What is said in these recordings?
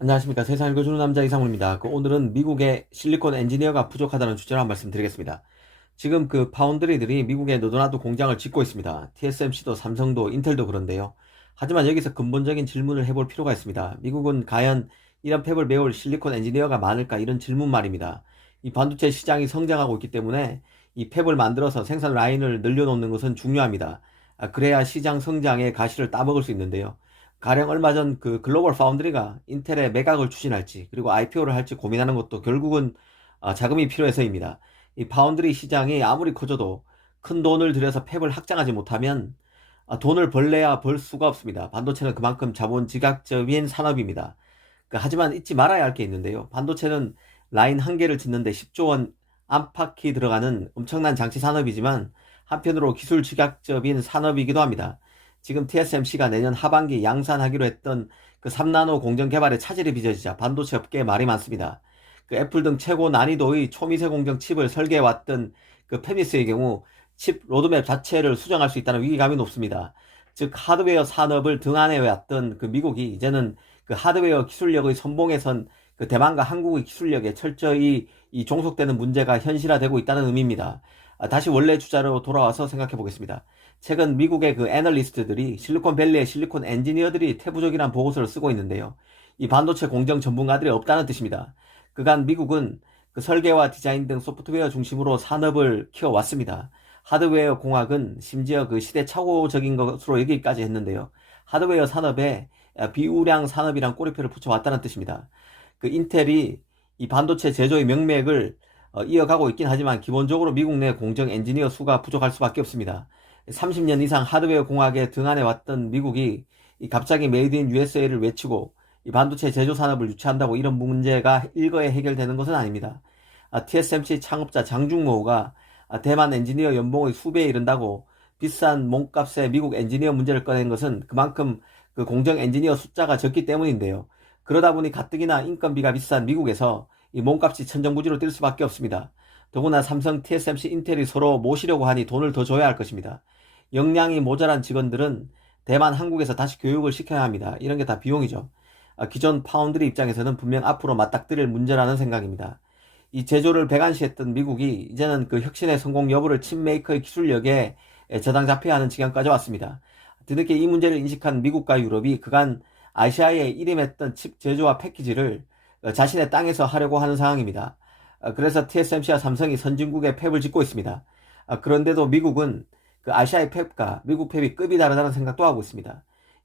안녕하십니까. 세상을 읽어주는 남자 이상훈입니다. 그 오늘은 미국의 실리콘 엔지니어가 부족하다는 주제로 한 말씀 드리겠습니다. 지금 그 파운드리들이 미국에 너도나도 공장을 짓고 있습니다. TSMC도 삼성도 인텔도 그런데요. 하지만 여기서 근본적인 질문을 해볼 필요가 있습니다. 미국은 과연 이런 팹을 메울 실리콘 엔지니어가 많을까 이런 질문 말입니다. 이 반도체 시장이 성장하고 있기 때문에 이 팹을 만들어서 생산 라인을 늘려놓는 것은 중요합니다. 아, 그래야 시장 성장의 가시를 따먹을 수 있는데요. 가령 얼마 전 그 글로벌 파운드리가 인텔의 매각을 추진할지 그리고 IPO를 할지 고민하는 것도 결국은 어, 자금이 필요해서입니다. 이 파운드리 시장이 아무리 커져도 큰 돈을 들여서 팹을 확장하지 못하면 아, 돈을 벌래야 벌 수가 없습니다. 반도체는 그만큼 자본 지각적인 산업입니다. 그, 하지만 잊지 말아야 할 게 있는데요. 반도체는 라인 한 개를 짓는데 10조 원 안팎이 들어가는 엄청난 장치 산업이지만 한편으로 기술 지각적인 산업이기도 합니다. 지금 TSMC가 내년 하반기 양산하기로 했던 그 3나노 공정 개발에 차질이 빚어지자 반도체 업계에 말이 많습니다. 그 애플 등 최고 난이도의 초미세 공정 칩을 설계해왔던 그 페미스의 경우 칩 로드맵 자체를 수정할 수 있다는 위기감이 높습니다. 즉 하드웨어 산업을 등한해왔던 그 미국이 이제는 그 하드웨어 기술력의 선봉에선 그 대만과 한국의 기술력에 철저히 이 종속되는 문제가 현실화되고 있다는 의미입니다. 아, 다시 원래 주자로 돌아와서 생각해 보겠습니다. 최근 미국의 그 애널리스트들이 실리콘밸리의 실리콘 엔지니어들이 태부적이라는 보고서를 쓰고 있는데요. 이 반도체 공정 전문가들이 없다는 뜻입니다. 그간 미국은 그 설계와 디자인 등 소프트웨어 중심으로 산업을 키워왔습니다. 하드웨어 공학은 심지어 그 시대착오적인 것으로 얘기까지 했는데요. 하드웨어 산업에 비우량 산업이란 꼬리표를 붙여왔다는 뜻입니다. 그 인텔이 이 반도체 제조의 명맥을 어, 이어가고 있긴 하지만 기본적으로 미국 내 공정 엔지니어 수가 부족할 수밖에 없습니다. 30년 이상 하드웨어 공학에 등한해 왔던 미국이 갑자기 메이드 인 USA를 외치고 이 반도체 제조 산업을 유치한다고 이런 문제가 일거에 해결되는 것은 아닙니다. 아, TSMC 창업자 장중모가 아, 대만 엔지니어 연봉의 수배에 이른다고 비싼 몸값에 미국 엔지니어 문제를 꺼낸 것은 그만큼 그 공정 엔지니어 숫자가 적기 때문인데요. 그러다 보니 가뜩이나 인건비가 비싼 미국에서 이 몸값이 천정부지로 뛸 수밖에 없습니다. 더구나 삼성, TSMC, 인텔이 서로 모시려고 하니 돈을 더 줘야 할 것입니다. 역량이 모자란 직원들은 대만, 한국에서 다시 교육을 시켜야 합니다. 이런 게 다 비용이죠. 아, 기존 파운드리 입장에서는 분명 앞으로 맞닥뜨릴 문제라는 생각입니다. 이 제조를 배관시했던 미국이 이제는 그 혁신의 성공 여부를 칩메이커의 기술력에 저당 잡혀야 하는 지경까지 왔습니다. 뒤늦게 이 문제를 인식한 미국과 유럽이 그간 아시아에 이름했던 칩 제조와 패키지를 자신의 땅에서 하려고 하는 상황입니다. 아, 그래서 TSMC와 삼성이 선진국에 팹을 짓고 있습니다. 아, 그런데도 미국은 그 아시아의 팹과 미국 팹이 급이 다르다는 생각도 하고 있습니다.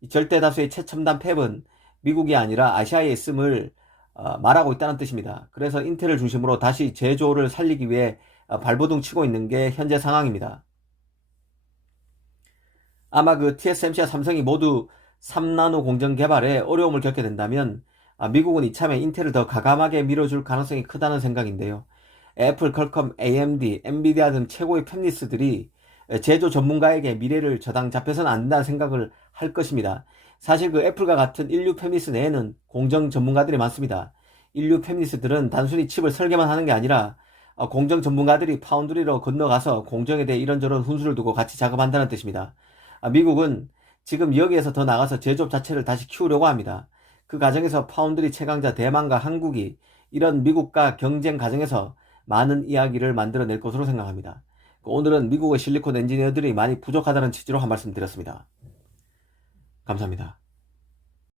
절대 다수의 최첨단 팹은 미국이 아니라 아시아에 있음을 어, 말하고 있다는 뜻입니다. 그래서 인텔을 중심으로 다시 제조를 살리기 위해 어, 발버둥 치고 있는 게 현재 상황입니다. 아마 그 TSMC와 삼성이 모두 3나노 공정 개발에 어려움을 겪게 된다면 아, 미국은 이참에 인텔을 더 가감하게 밀어줄 가능성이 크다는 생각인데요. 애플, 컬컴, AMD, 엔비디아 등 최고의 팹리스들이 제조 전문가에게 미래를 저당 잡혀서는 안 된다는 생각을 할 것입니다. 사실 그 애플과 같은 인류 팹리스 내에는 공정 전문가들이 많습니다. 인류 팹리스들은 단순히 칩을 설계만 하는 게 아니라 어, 공정 전문가들이 파운드리로 건너가서 공정에 대해 이런저런 훈수를 두고 같이 작업한다는 뜻입니다. 아, 미국은 지금 여기에서 더 나가서 제조업 자체를 다시 키우려고 합니다. 그 과정에서 파운드리 최강자 대만과 한국이 이런 미국과 경쟁 과정에서 많은 이야기를 만들어낼 것으로 생각합니다. 오늘은 미국의 실리콘 엔지니어들이 많이 부족하다는 취지로 한 말씀 드렸습니다. 감사합니다.